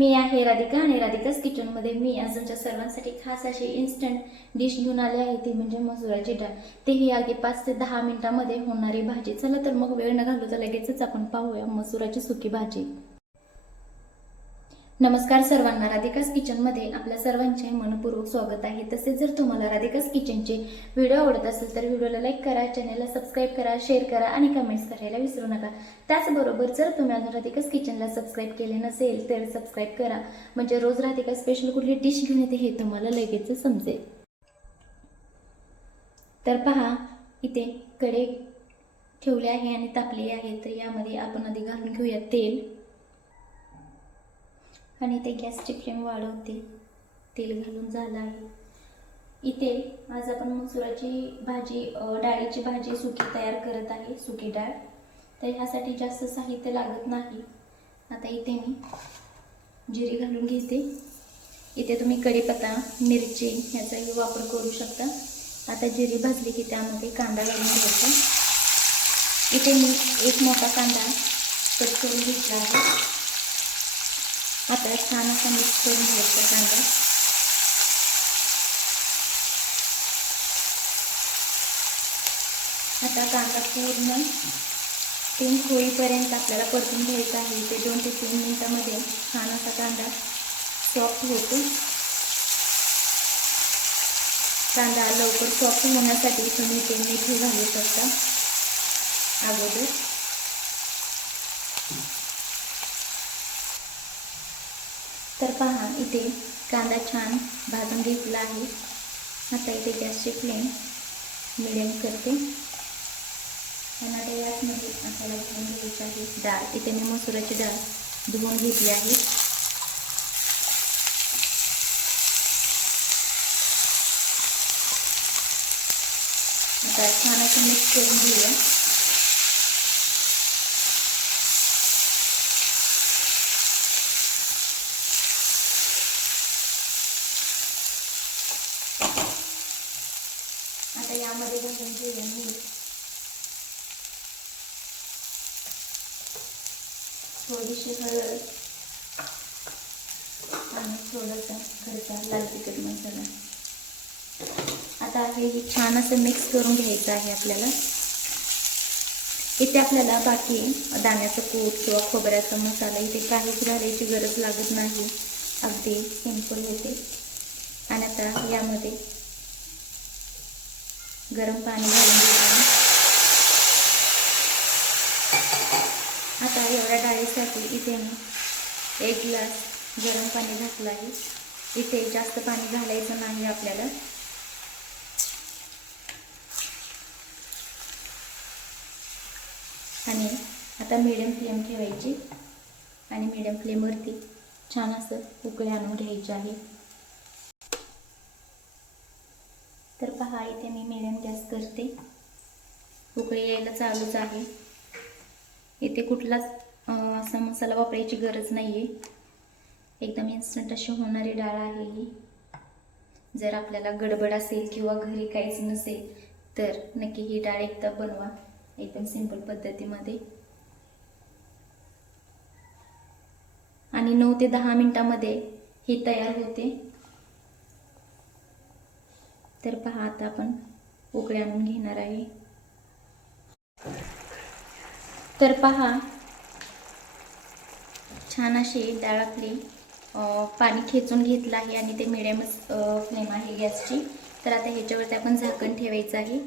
मी आहे राधिका आणि राधिकाच किचनमध्ये मी आज तुमच्या सर्वांसाठी खास अशी इन्स्टंट डिश घेऊन आले आहे. ती म्हणजे मसुराची डाळ. तेही अगदी पाच ते दहा मिनिटामध्ये होणारी भाजी. चला तर मग वेळ न घालू तर लगेचच आपण पाहूया मसुराची सुकी भाजी. नमस्कार सर्वांना. राधिकास किचनमध्ये आपल्या सर्वांचे मनपूर्वक स्वागत आहे. तसेच जर तुम्हाला राधिकास किचनचे व्हिडिओ आवडत असेल तर व्हिडिओला लाईक करा चॅनलला सबस्क्राईब करा शेअर करा आणि कमेंट्स करायला विसरू नका. त्याचबरोबर जर तुम्ही अजून राधिकास किचनला सबस्क्राईब केले नसेल तर सबस्क्राईब करा. म्हणजे रोज राधिका स्पेशल कुठली डिश घेऊन येते हे तुम्हाला लगेच समजेल. तर पहा इथे कडे ठेवले आहे आणि तापले आहे. तर यामध्ये आपण आधी घालून घेऊया तेल. आणि ते गॅसची फ्लेम वाढवते. तेल घालून झालं आहे. इथे आज आपण मसुराची भाजी डाळीची भाजी सुकी तयार करत आहे सुकी डाळ. तर ह्यासाठी जास्त साहित्य लागत नाही. आता इथे मी जिरी घालून घेते. इथे तुम्ही कढीपत्ता मिरची ह्याचाही वापर करू शकता. आता जिरी भाजली की त्यामध्ये कांदा घालून घ्यायचा. इथे मी एक मोठा कांदा कट करून घेतला आहे. आता छान असा मिक्स करून घ्यायचा कांदा. आता कांदा पूर्ण तीन होईपर्यंत आपल्याला परतून घ्यायचा आहे. ते दोन ते तीन मिनिटामध्ये छान असा कांदा सॉफ्ट होतो. कांदा लवकर सॉफ्ट होण्यासाठी तुम्ही ते मीठ घालू शकता. अगोदर. तर पहा इथे कांदा छान भाजून घेतला आहे. आता इथे गॅसची फ्लेम मिडियम करते. आणि आता याचमध्ये आपल्याला घेऊन घ्यायची आहे. डाळ इथे मी मसुराची डाळ धुवून घेतली आहे. आता छान असं मिक्स करून घेऊया आता यामध्ये घालून घेऊया मी थोडीशी हळद आणि थोडासा घरचा लाल तिखट मसाला. आता हे हे छान असं मिक्स करून घ्यायचं आहे आपल्याला. इथे आपल्याला बाकी दाण्याचं कूट किंवा खोबऱ्याचा मसाला इथे काहीच घालायची गरज लागत नाही. अगदी सिंपल होते. आणि आता यामध्ये गरम पाणी घालून घेतलं. आता एवढ्या डाळीसाठी इथे मी एक ग्लास गरम पाणी घातलं आहे. इथे जास्त पाणी घालायचं नाही आपल्याला. आणि आता मीडियम फ्लेम ठेवायची. आणि मीडियम फ्लेमवरती छान असं उकळी आणून घ्यायची आहे. हा इथे मी मिडियम गॅस करते. उकळी यायला चालूच आहे. इथे कुठलाच असा मसाला वापरायची गरज नाही आहे एकदम इन्स्टंट अशी होणारी डाळ आहे ही. जर आपल्याला गडबड असेल किंवा घरी काहीच नसेल तर नक्की ही डाळ एकदा बनवा. एकदम सिंपल पद्धतीमध्ये. आणि नऊ ते दहा मिनटामध्ये ही तयार होते. तर पहा आता आपण उकळे आणून घेणार आहे. तर पहा छान अशी डाळ आपली पाणी खेचून घेतलं आहे आणि ते मिडियमच फ्लेम आहे गॅसची. तर आता ह्याच्यावरती आपण झाकण ठेवायचं आहे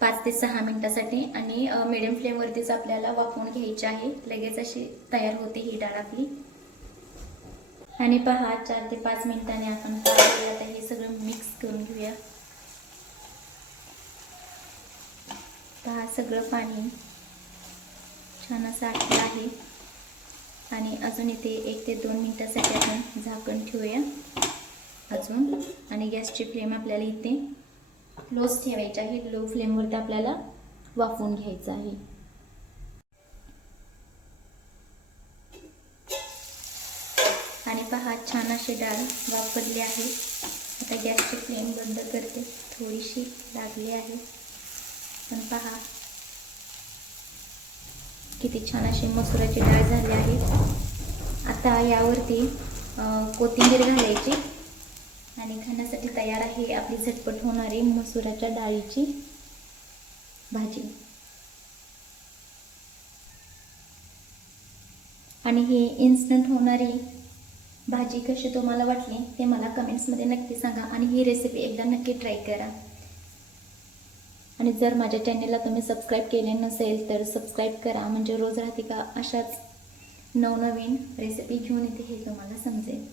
पाच ते सहा मिनटासाठी आणि मिडियम फ्लेमवरतीच आपल्याला वाफवून घ्यायची आहे. लगेच अशी तयार होते ही डाळ आपली. आणि पहा चार ते पाच मिनिटांनी आपण आता हे सगळं मिक्स करून घेऊया. पहा सगळं पाणी छान असं आटलं आहे. आणि अजून इथे एक ते दोन मिनटासाठी आपण झाकण ठेवूया. अजून. आणि गॅसची फ्लेम आपल्याला इथे लोच ठेवायची आहे. लो फ्लेमवरती आपल्याला वाफवून घ्यायचं आहे. आणि पहा छान अशी डाळ वापरली आहे. आता गॅसची फ्लेम बंद करते. थोडीशी लागली आहे. पण पहा. किती छान अशी मसुराची डाळ झाली आहे. आता यावरती कोथिंबीर घालायची आणि खाण्यासाठी तयार आहे आपली झटपट होणारी मसुराच्या डाळीची भाजी. आणि ही इन्स्टंट होणारी भाजी कशी तुम्हाला वाटली ते मला कमेंट्समध्ये नक्की सांगा आणि ही रेसिपी एकदा नक्की ट्राय करा. आणि जर माझ्या चॅनेलला तुम्ही सबस्क्राईब केले नसेल तर सबस्क्राईब करा. म्हणजे रोज राहते का अशाच नवनवीन रेसिपी घेऊन येते हे तुम्हाला समजेल.